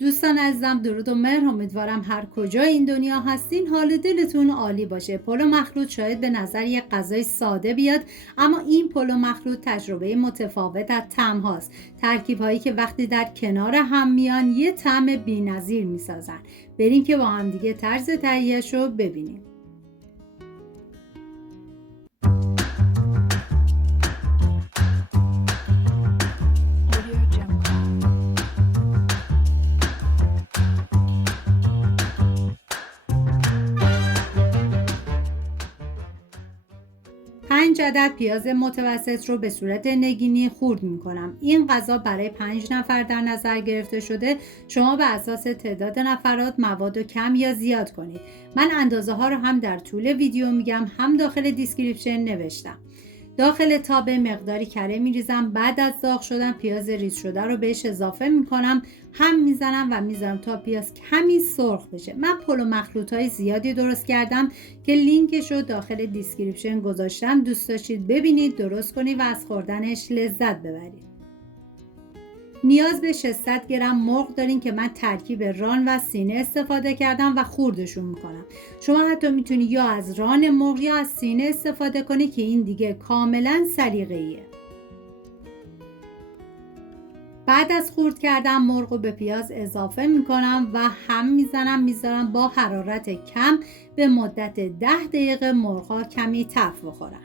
دوستان عزیزم، درود و مهر. امیدوارم هر کجا این دنیا هستین حال دلتون عالی باشه. پلو مخلوط شاید به نظر یک غذای ساده بیاد، اما این پلو مخلوط تجربه متفاوت از طعم هاست. ترکیب هایی که وقتی در کنار هم میان یه طعم بی‌نظیر میسازن. بریم که با هم دیگه طرز تهیه‌اش رو ببینیم. پنج عدد پیاز متوسط رو به صورت نگینی خورد میکنم. این غذا برای 5 نفر در نظر گرفته شده. شما به اساس تعداد نفرات مواد رو کم یا زیاد کنید. من اندازه ها رو هم در طول ویدیو میگم، هم داخل دیسکریپشن نوشتم. داخل تابه مقداری کره میریزم. بعد از داغ شدن پیاز ریز شده رو بهش اضافه میکنم، هم میزنم و میذارم تا پیاز کمی سرخ بشه. من پلو مخلوط های زیادی درست کردم که لینکش رو داخل دیسکریپشن گذاشتم. دوست داشتید ببینید، درست کنید و از خوردنش لذت ببرید. نیاز به 600 گرم مرغ دارین که من ترکیب ران و سینه استفاده کردم و خوردشون میکنم. شما حتی میتونید یا از ران مرغ یا از سینه استفاده کنید که این دیگه کاملا سلیقه‌ایه. بعد از خورد کردن مرغ رو به پیاز اضافه میکنم و هم میذارم با حرارت کم به مدت 10 دقیقه مرغ‌ها کمی تف بخورن.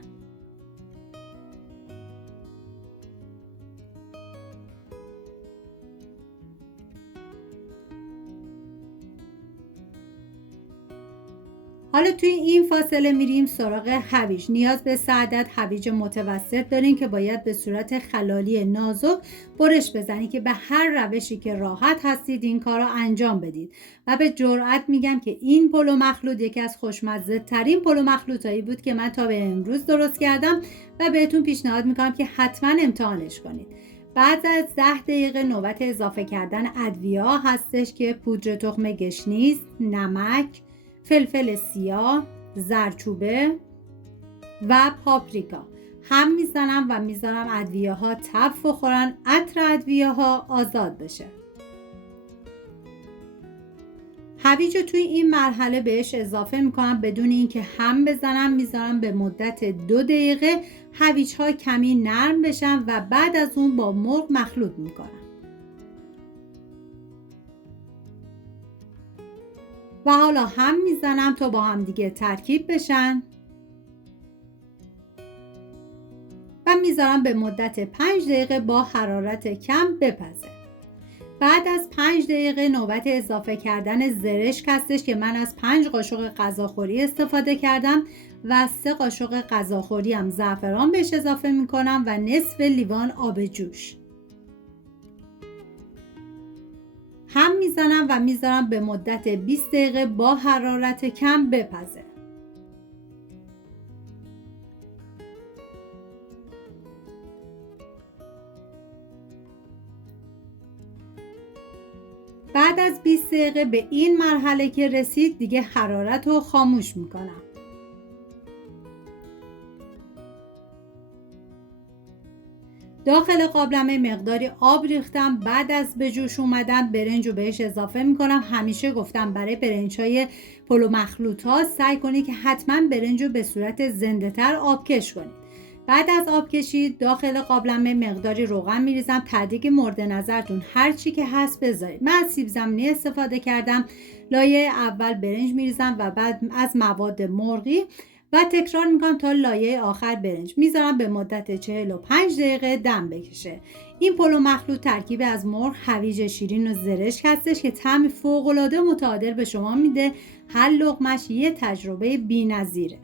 حالا توی این فاصله میریم سراغ هویج. نیاز به 3 عدد هویج متوسط دارین که باید به صورت خلالی نازک برش بزنید که به هر روشی که راحت هستید این کار رو انجام بدید. و به جرئت میگم که این پلو مخلوط یکی از خوشمزه ترین پلو مخلوطایی بود که من تا به امروز درست کردم و بهتون پیشنهاد میکنم که حتما امتحانش کنید. بعد از 10 دقیقه نوبت اضافه کردن ادویه هستش که پودر تخم گشنیز، نمک، فلفل سیاه، زردچوبه و پاپریکا. هم میزنم و میذارم ادویه ها تف بخورن، عطر ادویه ها آزاد بشه. هویج توی این مرحله بهش اضافه میکنم بدون اینکه هم بزنم. میذارم به مدت 2 دقیقه هویج ها کمی نرم بشن و بعد از اون با مرغ مخلوط میکنم. و حالا هم میزنم تا با هم دیگه ترکیب بشن و میذارم به مدت 5 دقیقه با حرارت کم بپزه. بعد از 5 دقیقه نوبت اضافه کردن زرشک هستش که من از 5 قاشق غذاخوری استفاده کردم و 3 قاشق غذاخوری هم زعفران بهش اضافه میکنم و نصف لیوان آب جوش. هم میزنم و میذارم به مدت 20 دقیقه با حرارت کم بپزه. بعد از 20 دقیقه به این مرحله که رسید دیگه حرارت رو خاموش میکنم. داخل قابلمه مقداری آب ریختم. بعد از به جوش اومدن برنج رو بهش اضافه میکنم. همیشه گفتم برای برنج های پلو مخلوط ها سعی کنید که حتما برنج رو به صورت زنده تر آبکش کنید. بعد از آب کشید داخل قابلمه مقداری روغن میریزم. تدریج مورد نظرتون هر چی که هست بذارید. من از سیب زمینی استفاده کردم. لایه اول برنج میریزم و بعد از مواد مرغی و تکرار میکنم تا لایه آخر برنج. میذارم به مدت 45 دقیقه دم بکشه. این پلو مخلوط ترکیب از مرغ، هویج شیرین و زرشک هستش که طعم فوق‌العاده متعادل به شما میده. هر لقمش یه تجربه بی‌نظیره.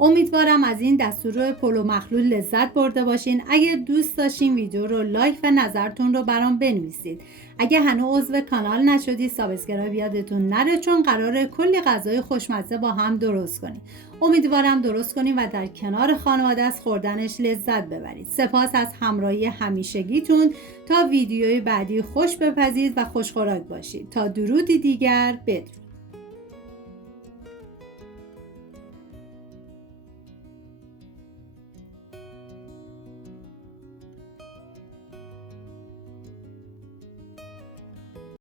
امیدوارم از این دستور پلو مخلوط لذت برده باشین. اگر دوست داشتین ویدیو رو لایک و نظرتون رو برام بنویسید. اگه هنوز عضو کانال نشدی سابسکرایب یادتون نره، چون قراره کلی غذای خوشمزه با هم درست کنیم. امیدوارم درست کنیم و در کنار خانواده از خوردنش لذت ببرید. سپاس از همراهی همیشگیتون. تا ویدیوی بعدی خوش بپزید و خوشخوراک باشید. تا درودی دیگر، بدرود.